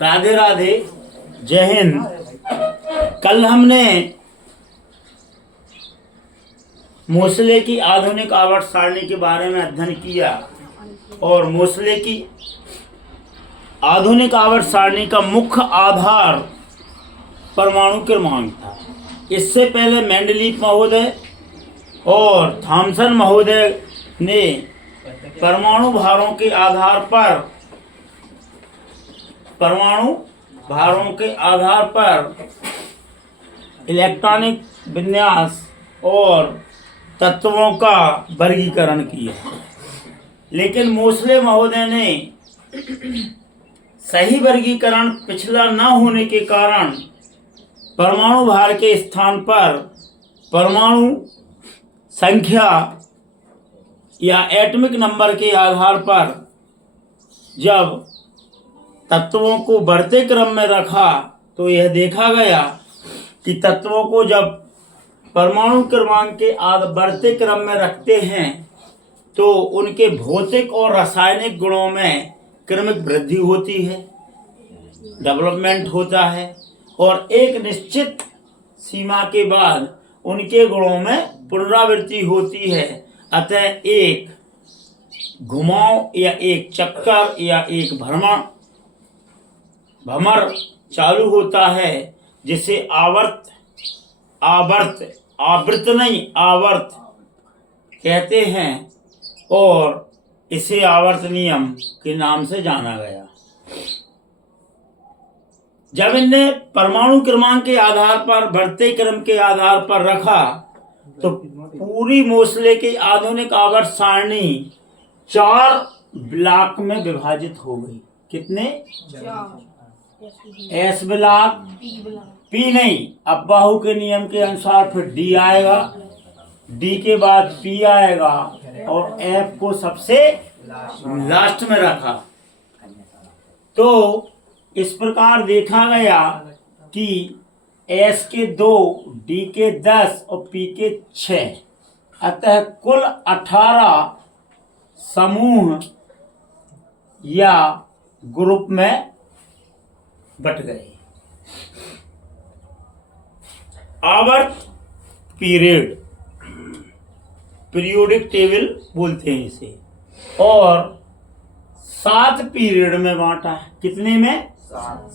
राधे राधे, जय हिंद। कल हमने मोसले की आधुनिक आवर्त सारणी के बारे में अध्ययन किया और मोसले की आधुनिक आवर्त सारणी का मुख्य आधार परमाणु क्रमांक था। इससे पहले मेंडलीफ महोदय और थॉमसन महोदय ने परमाणु भारों के आधार पर इलेक्ट्रॉनिक विन्यास और तत्वों का वर्गीकरण किया, लेकिन मोसले महोदय ने सही वर्गीकरण पिछला न होने के कारण परमाणु भार के स्थान पर परमाणु संख्या या एटॉमिक नंबर के आधार पर जब तत्वों को बढ़ते क्रम में रखा तो यह देखा गया कि तत्वों को जब परमाणु क्रमांक के बढ़ते क्रम में रखते हैं तो उनके भौतिक और रासायनिक गुणों में क्रमिक वृद्धि होती है, डेवलपमेंट होता है और एक निश्चित सीमा के बाद उनके गुणों में पुनरावृत्ति होती है। अतः एक घुमाव या एक चक्कर या एक भ्रमर चालू होता है जिसे आवर्त कहते हैं और इसे आवर्त नियम के नाम से जाना गया। जब इनने परमाणु क्रमांक के आधार पर बढ़ते क्रम के आधार पर रखा तो पूरी मोसले की आधुनिक आवर्त सारणी 4 ब्लॉक में विभाजित हो गई। कितने? एस ब्लॉक, पी नहीं, अब बाहु के नियम के अनुसार फिर डी आएगा, डी के बाद पी आएगा और एफ को सबसे लास्ट में रखा। तो इस प्रकार देखा गया कि एस के 2, डी के 10 और पी के 6, अतः कुल 18 समूह या ग्रुप में बट गए। आवर्त पीरियोडिक टेबल बोलते हैं इसे, और 7 पीरियड में बांटा है। कितने में?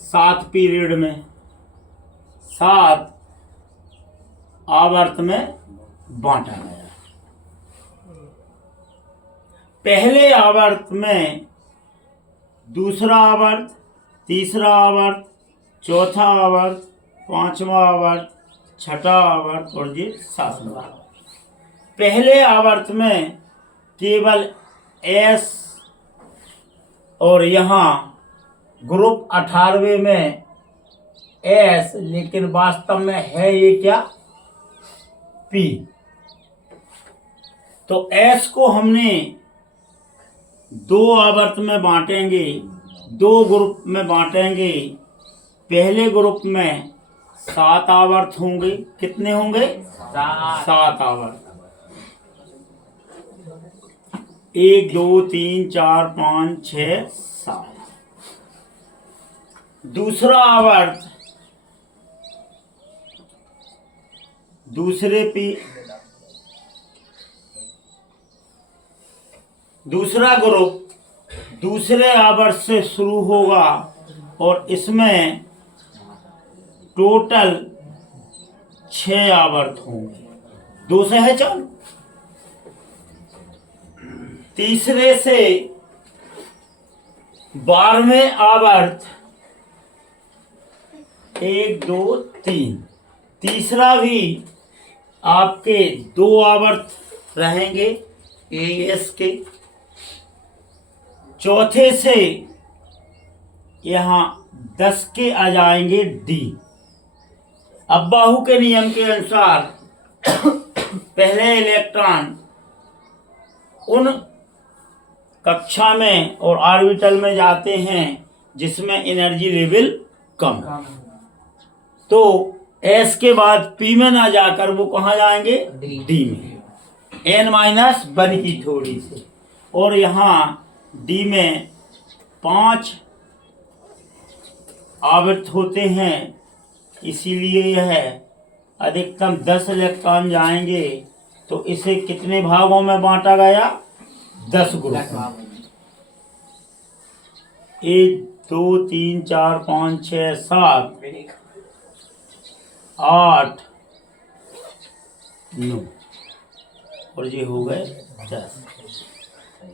7 पीरियड में, 7 आवर्त में बांटा गया। पहले आवर्त में दूसरा आवर्त, तीसरा आवर्त, चौथा आवर्त, 5वां आवर्त, 6ठा आवर्त और ये 7वां आवर्त। पहले आवर्त में केवल एस और यहाँ ग्रुप 18वें में एस, लेकिन वास्तव में है ये क्या? पी। तो एस को हमने 2 आवर्त में बांटेंगे, 2 ग्रुप में बांटेंगे। पहले ग्रुप में 7 आवर्त होंगे। कितने होंगे? 7 आवर्त। 1 2 3 4 5 6 7। दूसरा आवर्त दूसरा ग्रुप दूसरे आवर्त से शुरू होगा और इसमें टोटल 6 आवर्त होंगे। 2 से है 4। तीसरे से 12वें आवर्त 1 2 3। तीसरा भी आपके 2 आवर्त रहेंगे एएस के। चौथे से यहाँ 10 के आ जाएंगे डी। अब बाहु के नियम के अनुसार पहले इलेक्ट्रॉन उन कक्षा में और ऑर्बिटल में जाते हैं जिसमें एनर्जी लेवल कम। तो एस के बाद पी में ना जाकर वो कहाँ जाएंगे? डी में, n-1 की थोड़ी सी। और यहाँ डी में 5 आवृत्त होते हैं, इसीलिए यह अधिकतम 10 इलेक्ट्रॉन जाएंगे। तो इसे कितने भागों में बांटा गया? 10 ग्रुप में। 1 2 3 4 5 6 7 8 9 और ये हो गए 10।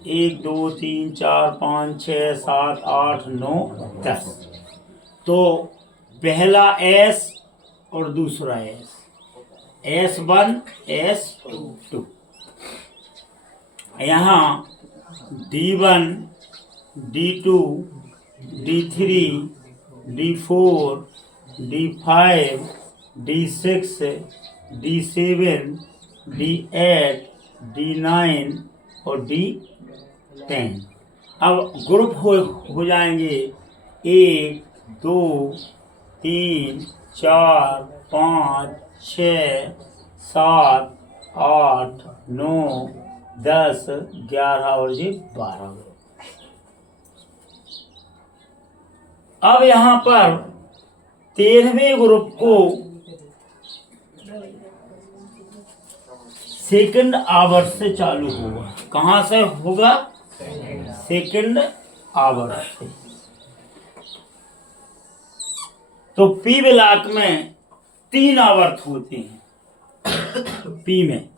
1 2 3 4 5 6 7 8 9 10। तो पहला S और दूसरा S1 S2। यहाँ D1 D2 D3 D4 D5 D6 D7 D8 D9 और D10। अब ग्रुप हो जाएंगे 1 2 3 4 5 6 7 8 9 10 11 और ये 12 ग्रुप। अब यहाँ पर 13वें ग्रुप को सेकंड आवर्त से चालू होगा। कहाँ से होगा? सेकंड आवर्त से। तो पी ब्लॉक में 3 आवर्त होते हैं पी में,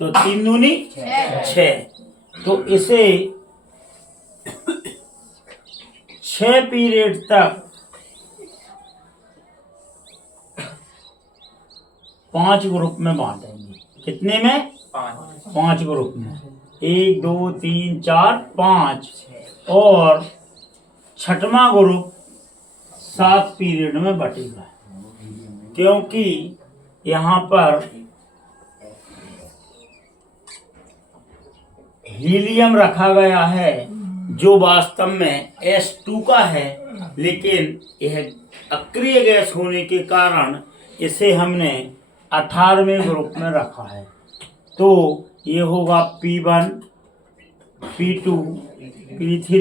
तो 3 दूनी 6। तो इसे 6 पीरियड तक 5 ग्रुप में बांटेंगे। कितने में? 5 ग्रुप में। 1 2 3 4 5 और छठवां ग्रुप 7 पीरियड में बटेगा, क्योंकि यहाँ पर हीलियम रखा गया है जो वास्तव में S2 का है, लेकिन यह अक्रिय गैस होने के कारण इसे हमने 18वें ग्रुप में रखा है। तो ये होगा P1 P2 P3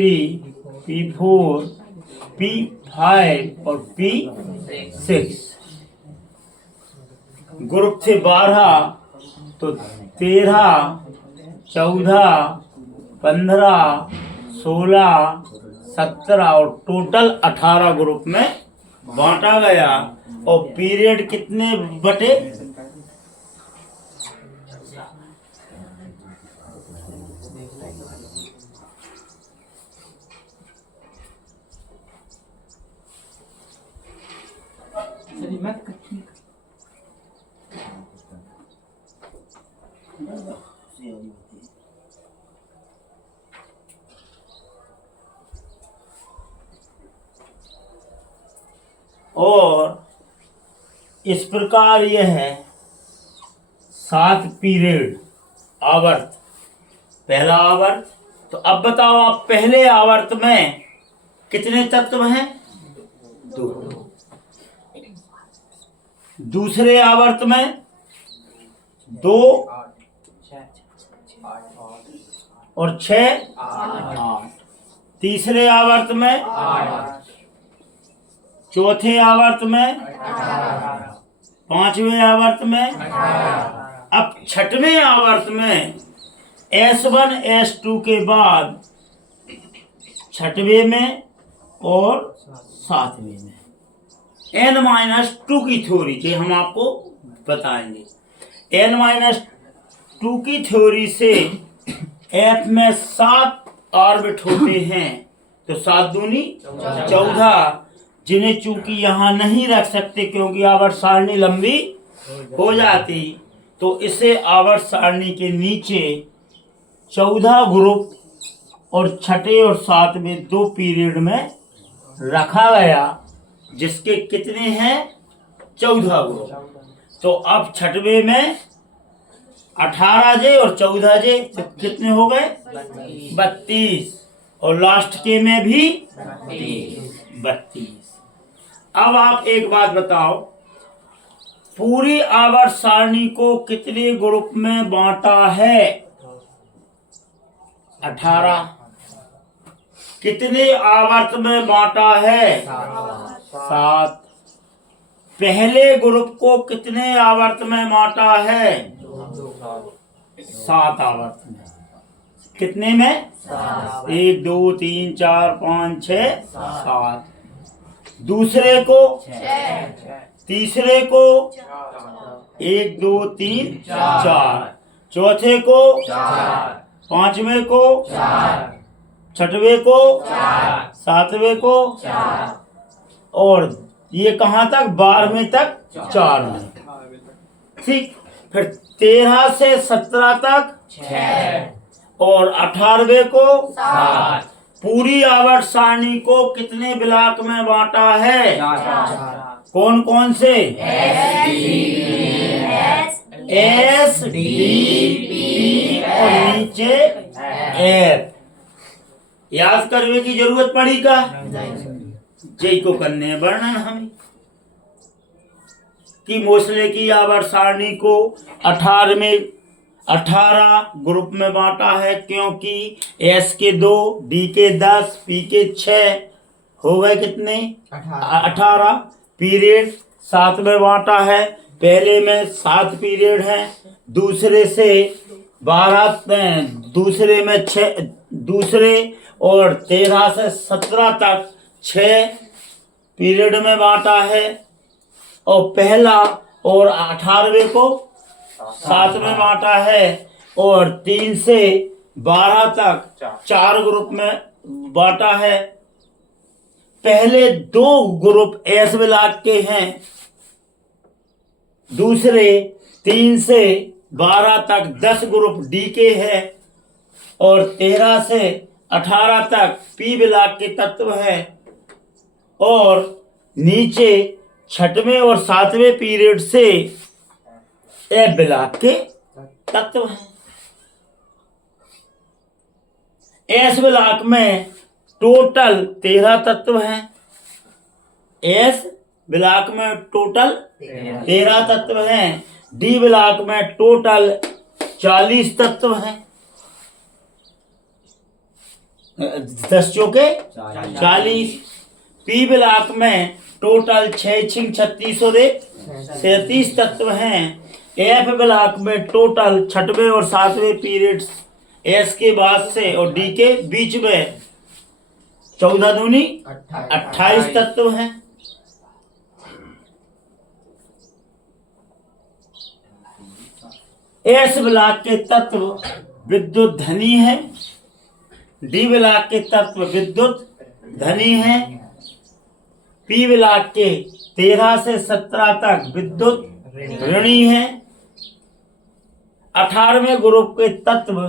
P4 P5 और P6। ग्रुप थे 12, तो 13 14 15 16 17 और टोटल 18 ग्रुप में बांटा गया। और पीरियड कितने बटे? और इस प्रकार यह है 7 पीरियड आवर्त, पहला आवर्त। तो अब बताओ आप, पहले आवर्त में कितने तत्व हैं? 2। दूसरे आवर्त में 2 और 6 8। तीसरे आवर्त में 8। चौथे आवर्त में 5वें आवर्त में 18। अब छठवें आवर्त में S1 S2 के बाद 6वें में और 7वें में N-2 की थ्योरी से हम आपको बताएंगे। N-2 की थ्योरी से F में 7 ऑर्बिट होते हैं, तो 7 दूनी 14, जिन्हें चूंकि यहाँ नहीं रख सकते क्योंकि आवर्त सारणी लंबी हो जाती, तो इसे आवर्त सारणी के नीचे 14 ग्रुप और 6 और 7वें 2 पीरियड में रखा गया, जिसके कितने हैं? 14 ग्रुप। तो अब 6वें में 18 जे और 14 जे, तो कितने हो गए? 32। और लास्ट के में भी 32। अब आप एक बात बताओ, पूरी आवर्त सारणी को कितने ग्रुप में बांटा है? 18। कितने आवर्त में बांटा है? 7। पहले ग्रुप को कितने आवर्त में बांटा है? 7 आवर्त में। कितने में? 1 2 3 4 5 6 7। दूसरे को? तीसरे को? 1 2 3 4। चौथे को? पांचवें को? छठवें को? सातवें को? और ये कहाँ तक? 12वें तक 4 में। ठीक। फिर 13 से 17 तक 6 और 18वें को 7। पूरी आवर्त सारणी को कितने ब्लॉक में बांटा है? 4। कौन कौन से? एस डी पी और नीचे एफ। याद करने की जरूरत पड़ी का? जय को करने हैं वर्णन हमें कि मोसले की आवर्त सारणी को 18 ग्रुप में बांटा है, क्योंकि एस के 2, डी के 10, पी के 6 हो गए कितने? 18 पीरियड 7 में बांटा है। पहले में 7 पीरियड हैं, दूसरे से 12, दूसरे में 6, दूसरे और 13 से 17 तक 6 पीरियड में बांटा है, और पहला और 18वें को 7 में बांटा है, और 3 से 12 तक 4 ग्रुप में बांटा है। पहले 2 ग्रुप एस ब्लॉक के हैं, दूसरे 3 से 12 तक 10 ग्रुप डी के है, और 13 से 18 तक पी ब्लॉक के तत्व है, और नीचे 6वें और 7वें पीरियड से एफ ब्लॉक के तत्व हैं। एस ब्लॉक में टोटल 13 तत्व हैं। एस ब्लॉक में टोटल 13 तत्व हैं। डी ब्लॉक में टोटल 40 तत्व हैं। 10 चौके 40। पी ब्लॉक में टोटल 6 6 36 और 37 तत्व हैं। एफ ब्लॉक में टोटल 6वें और 7वें पीरियड्स एस के बाद से और डी के बीच में 14 दूनी 28 तत्व हैं। एस ब्लॉक के तत्व विद्युत धनी है, डी ब्लॉक के तत्व विद्युत धनी है, पी ब्लॉक के 13 से 17 तक विद्युत ऋणी है। 18वें ग्रुप के तत्व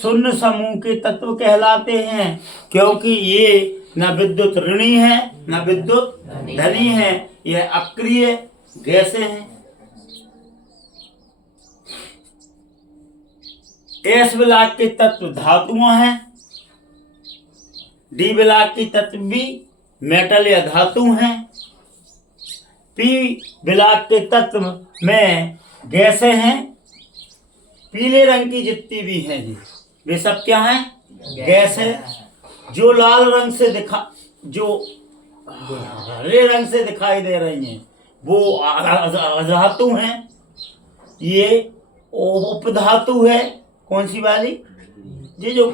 शून्य समूह के तत्व कहलाते हैं, क्योंकि ये न विद्युत ऋणी है न विद्युत धनी है, यह अक्रिय गैसें हैं। एस ब्लॉक के तत्व धातुआं हैं, डी ब्लॉक की तत्व भी मेटल या धातु हैं, पी ब्लॉक के तत्व में गैसें हैं। पीले रंग की जितनी भी हैं जी वे सब क्या हैं? गैस है। जो लाल रंग से जो हरे रंग से दिखाई दे रही हैं वो धातु हैं। ये उपधातु है। कौन सी वाली? ये जो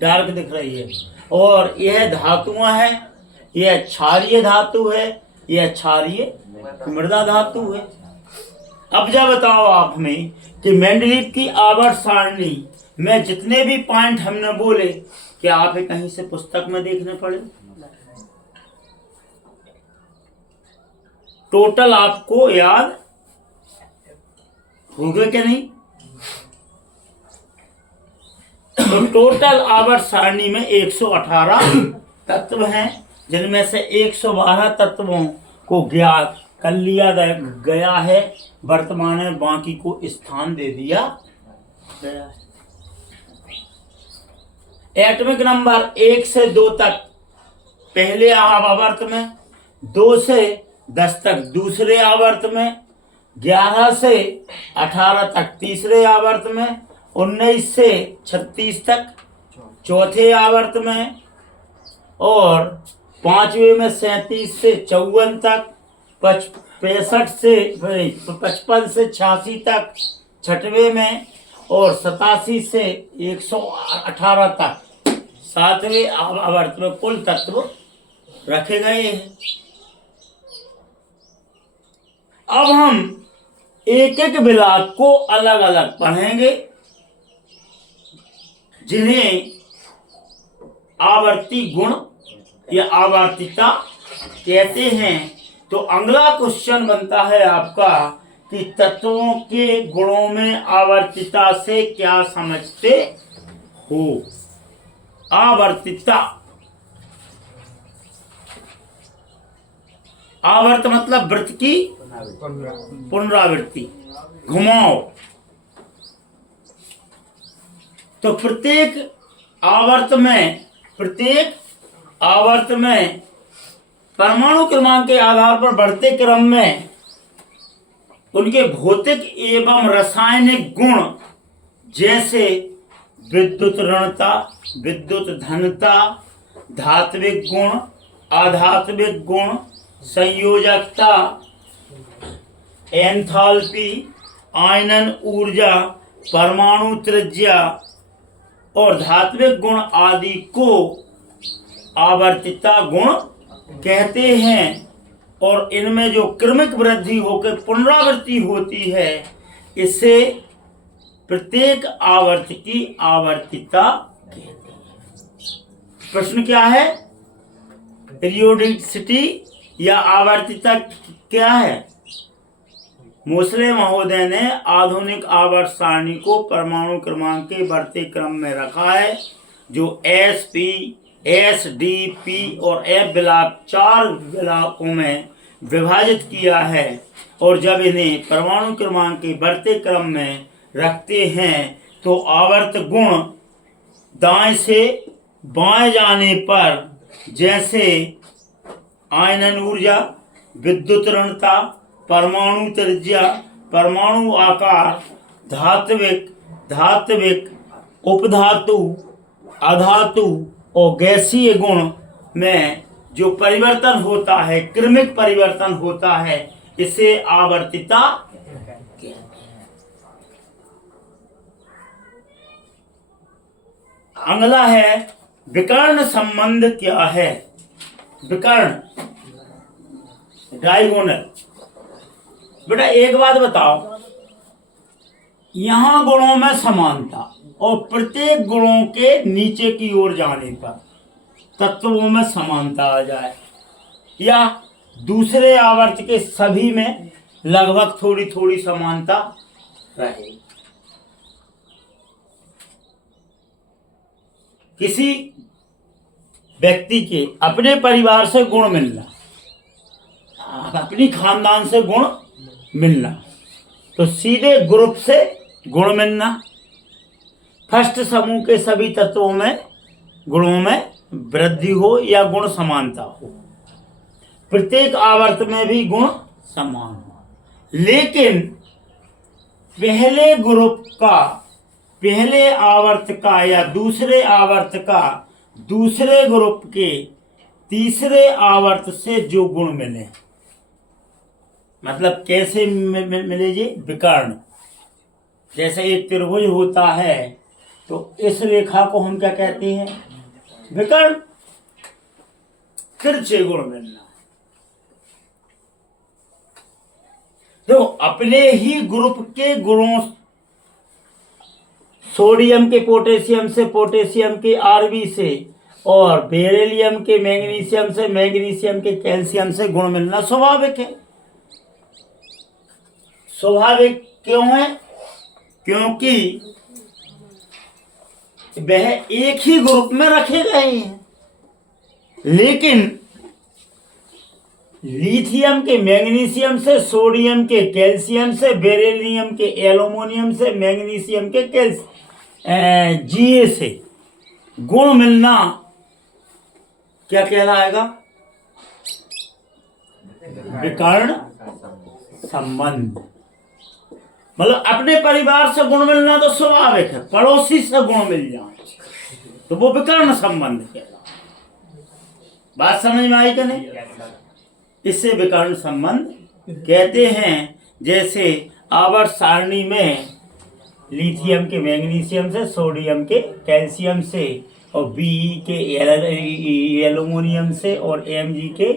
डार्क दिख रही है। और यह धातुआं हैं। यह क्षारीय धातु है, यह क्षारीय मृदा धातु है। अब जा बताओ आप हमें कि मेंडलीव की आवर्त सारणी में जितने भी पॉइंट हमने बोले, क्या आप कहीं से पुस्तक में देखने पड़े? टोटल आपको याद हो गए क्या नहीं? तो टोटल आवर्त सारणी में 118 तत्व हैं, जिनमें से 112 तत्वों को ज्ञात कर लिया गया है। वर्तमान में बाकी को स्थान दे दिया गया है। एटॉमिक नंबर 1 से 2 तक पहले आवर्त में, 2 से 10 तक दूसरे आवर्त में, 11 से 18 तक तीसरे आवर्त में, 19 से 36 तक चौथे आवर्त में, और पांचवें में 37 से 54 तक, 65 से 55 से 86 तक छठवें में, और 87 से 118 तक सातवें आवर्त में कुल तत्व रखे गए हैं। अब हम एक एक विलाप को अलग अलग पढ़ेंगे, जिन्हें आवर्ती गुण या आवर्तिता कहते हैं। तो अगला क्वेश्चन बनता है आपका कि तत्वों के गुणों में आवर्तिता से क्या समझते हो। आवर्तिता, आवर्त मतलब वृत्त की पुनरावृत्ति, घुमाव। तो प्रत्येक आवर्त में परमाणु क्रमांक के आधार पर बढ़ते क्रम में उनके भौतिक एवं रासायनिक गुण, जैसे विद्युत ऋणता, विद्युत धनता, धात्विक गुण, आधात्विक गुण, संयोजकता, एंथैल्पी, आयनन ऊर्जा, परमाणु त्रिज्या और धात्विक गुण आदि को आवर्तिता गुण कहते हैं। और इनमें जो क्रमिक वृद्धि होकर पुनरावृत्ति होती है, इसे प्रत्येक आवर्त की आवर्तिता कहते हैं। प्रश्न क्या है? पीरियोडिसिटी या आवर्तिता क्या है? मोसले महोदय ने आधुनिक आवर्त सारणी को परमाणु क्रमांक के बढ़ते क्रम में रखा है, जो S, P, S, D, P और एफ विलाप 4 विलापों में विभाजित किया है। और जब इन्हें परमाणु क्रमांक के बढ़ते क्रम में रखते हैं तो आवर्त गुण दाएं से बाएं जाने पर, जैसे आयनन ऊर्जा, विद्युत ऋणता, परमाणु त्रिज्या, परमाणु आकार, धात्विक, उपधातु, अधातु और गैसीय गुण में जो परिवर्तन होता है, क्रमिक परिवर्तन होता है, इसे आवर्तिता कहते हैं। अगला है विकर्ण संबंध क्या है? विकर्ण, डायगोनल। बेटा एक बात बताओ, यहां गुणों में समानता और प्रत्येक गुणों के नीचे की ओर जाने पर तत्वों में समानता आ जाए, या दूसरे आवर्त के सभी में लगभग थोड़ी थोड़ी समानता रहे। किसी व्यक्ति के अपने परिवार से गुण मिलना, अपनी खानदान से गुण मिलना, तो सीधे ग्रुप से गुण मिलना, फर्स्ट समूह के सभी तत्वों में गुणों में वृद्धि हो या गुण समानता हो, प्रत्येक आवर्त में भी गुण समान हो। लेकिन पहले ग्रुप का, पहले आवर्त का या दूसरे आवर्त का दूसरे ग्रुप के तीसरे आवर्त से जो गुण मिले, मतलब कैसे मिले जी? विकर्ण। जैसे एक त्रिभुज होता है तो इस रेखा को हम क्या कहते हैं? विकर्ण। तिरछे गुण मिलना। देखो अपने ही ग्रुप के गुणों, सोडियम के पोटेशियम से, पोटेशियम के आरबी से, और बेरिलियम के मैग्नीशियम से, मैग्नीशियम के कैल्शियम से गुण मिलना स्वाभाविक है। स्वाभाविक क्यों है? क्योंकि वह एक ही ग्रुप में रखे गए हैं। लेकिन लिथियम के मैग्नीशियम से, सोडियम के कैल्शियम से, बेरिलियम के एल्यूमिनियम से, मैग्नीशियम के Ga से गुण मिलना क्या कहलाएगा? विकर्ण संबंध। मतलब अपने परिवार से गुण मिलना तो स्वाभाविक है, पड़ोसी से गुण मिल जाए तो वो विकर्ण संबंध कहलाता है। बात समझ में आई कि नहीं? इससे विकर्ण संबंध कहते हैं। जैसे आवर्त सारणी में लिथियम के मैग्नीशियम से, सोडियम के कैल्शियम से, और बी के एल्युमिनियम से, और Mg के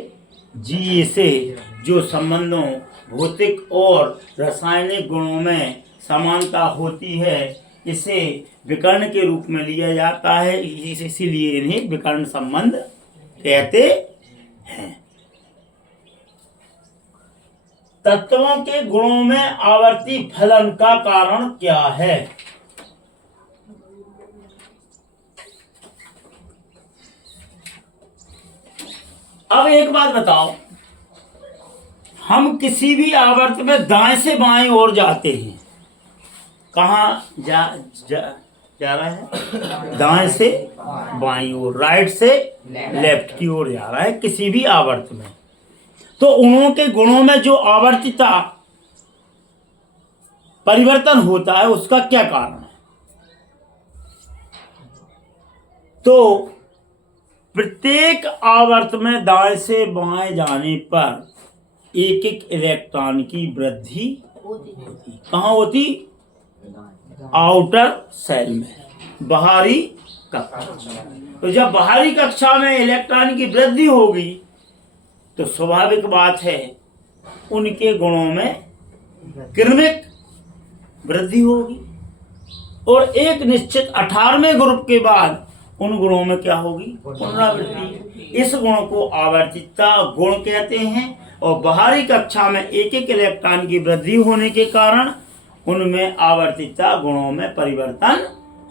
जी से जो संबंधों भौतिक और रासायनिक गुणों में समानता होती है, इसे विकर्ण के रूप में लिया जाता है। इसीलिए इन्हें विकर्ण संबंध कहते हैं। तत्वों के गुणों में आवर्ती फलन का कारण क्या है? अब एक बात बताओ, हम किसी भी आवर्त में दाएं से बाएं ओर जाते हैं, कहाँ जा रहा है? दाएं से बाईं ओर, राइट से लेफ्ट की ओर जा रहा है किसी भी आवर्त में। तो उनके गुणों में जो आवर्तिता परिवर्तन होता है, उसका क्या कारण है? तो प्रत्येक आवर्त में दाएं से बाएं जाने पर एक एक इलेक्ट्रॉन की वृद्धि होती। कहाँ होती? आउटर सेल में, बाहरी कक्षा। तो जब बाहरी कक्षा में इलेक्ट्रॉन की वृद्धि होगी तो स्वाभाविक बात है उनके गुणों में क्रमिक वृद्धि होगी, और एक निश्चित 18वें ग्रुप के बाद उन गुणों में क्या होगी? पुनरावृत्ति। इस गुण को आवर्तिता गुण कहते हैं। और बाहरी कक्षा में एक एक इलेक्ट्रॉन की वृद्धि होने के कारण उनमें आवर्तिता गुणों में परिवर्तन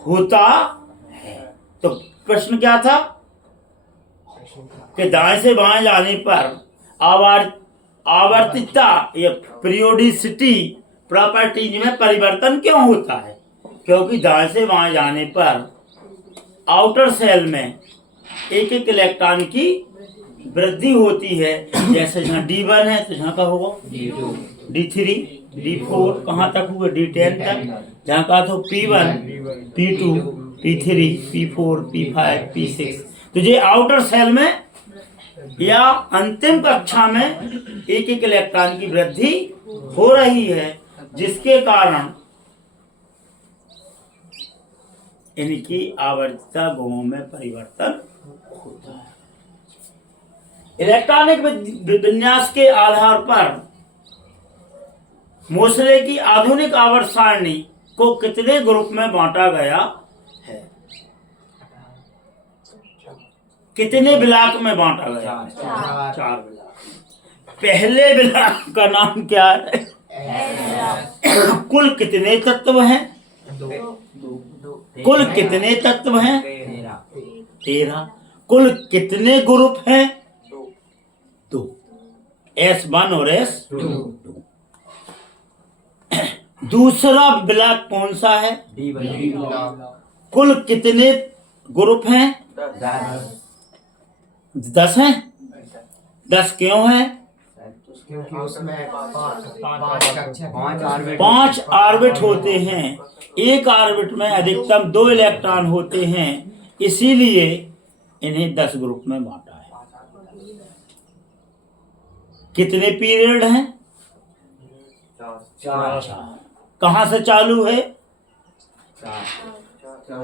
होता है। तो प्रश्न क्या था कि दाएं से बाएं जाने पर आवर्तिता या पीरियोडिसिटी प्रॉपर्टीज में परिवर्तन क्यों होता है? क्योंकि दाएं से बाएं जाने पर आउटर सेल में एक एक इलेक्ट्रॉन की वृद्धि होती है। जैसे जहाँ D1 है तो जहाँ का होगा D2, D3, D4, कहाँ तक हुआ? D10 तक। जहाँ का तो P1, P2, P3, P4, P5, P6। तो ये आउटर सेल में या अंतिम कक्षा में एक एक इलेक्ट्रॉन की वृद्धि हो रही है, जिसके कारण इनकी आवर्तिता गुणों में परिवर्तन होता है। इलेक्ट्रॉनिक विन्यास के आधार पर मोसले की आधुनिक आवर्त सारणी को कितने ग्रुप में बांटा गया है? कितने ब्लॉक में बांटा गया? चार ब्लॉक। पहले ब्लॉक का नाम क्या है? कुल कितने तत्व हैं? कुल कितने तत्व हैं? 13। कुल कितने ग्रुप हैं? 2, S1 और S2। दूसरा ब्लॉक कौन सा है? कुल कितने ग्रुप हैं? 10 हैं। 10 क्यों हैं? क्योंकि उसमें 5 ऑर्बिट होते हैं। एक ऑर्बिट में अधिकतम 2 इलेक्ट्रॉन होते हैं, इसीलिए इन्हें 10 ग्रुप में बांटा है। कितने पीरियड हैं? 4। कहाँ से चालू है?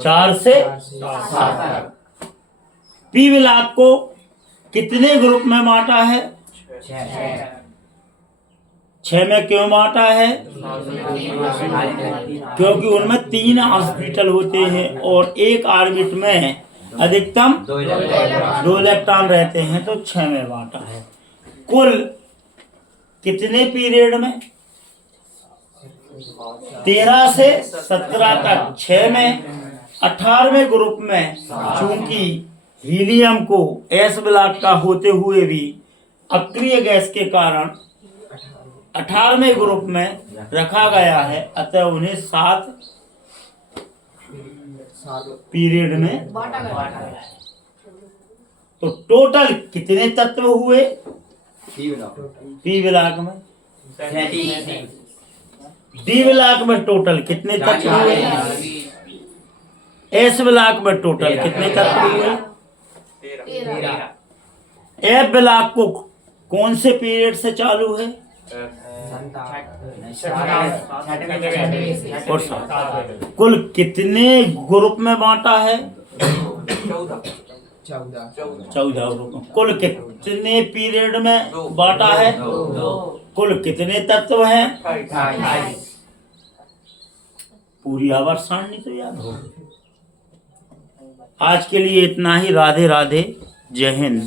4 से 7। पी ब्लॉक को कितने ग्रुप में बांटा है? 6 में क्यों बांटा है? क्योंकि उनमें 3 ऑर्बिटल होते हैं और एक ऑर्बिट में अधिकतम 2 इलेक्ट्रॉन रहते हैं, तो 6 में बांटा है। कुल कितने पीरियड में? 13 से 17 तक 6 में। 18वें ग्रुप में चूंकि हीलियम को एस ब्लॉक का होते हुए भी अक्रिय गैस के कारण 18वें ग्रुप में रखा गया है, अतः उन्हें 7 पीरियड में बांटा गया है। तो टोटल कितने तत्व हुए पी ब्लॉक में? डी ब्लॉक में टोटल कितने तत्व हुए? एस ब्लॉक में टोटल कितने तत्व हुए? 13 एफ ब्लॉक को कौन से पीरियड से चालू है? और कुल कितने ग्रुप में बांटा है? 14 ग्रुप। कुल कितने पीरियड में बांटा है? कुल कितने तत्व हैं? 28 पूरी आवर्त सारणी तो याद हो। आज के लिए इतना ही। राधे राधे, जय हिंद।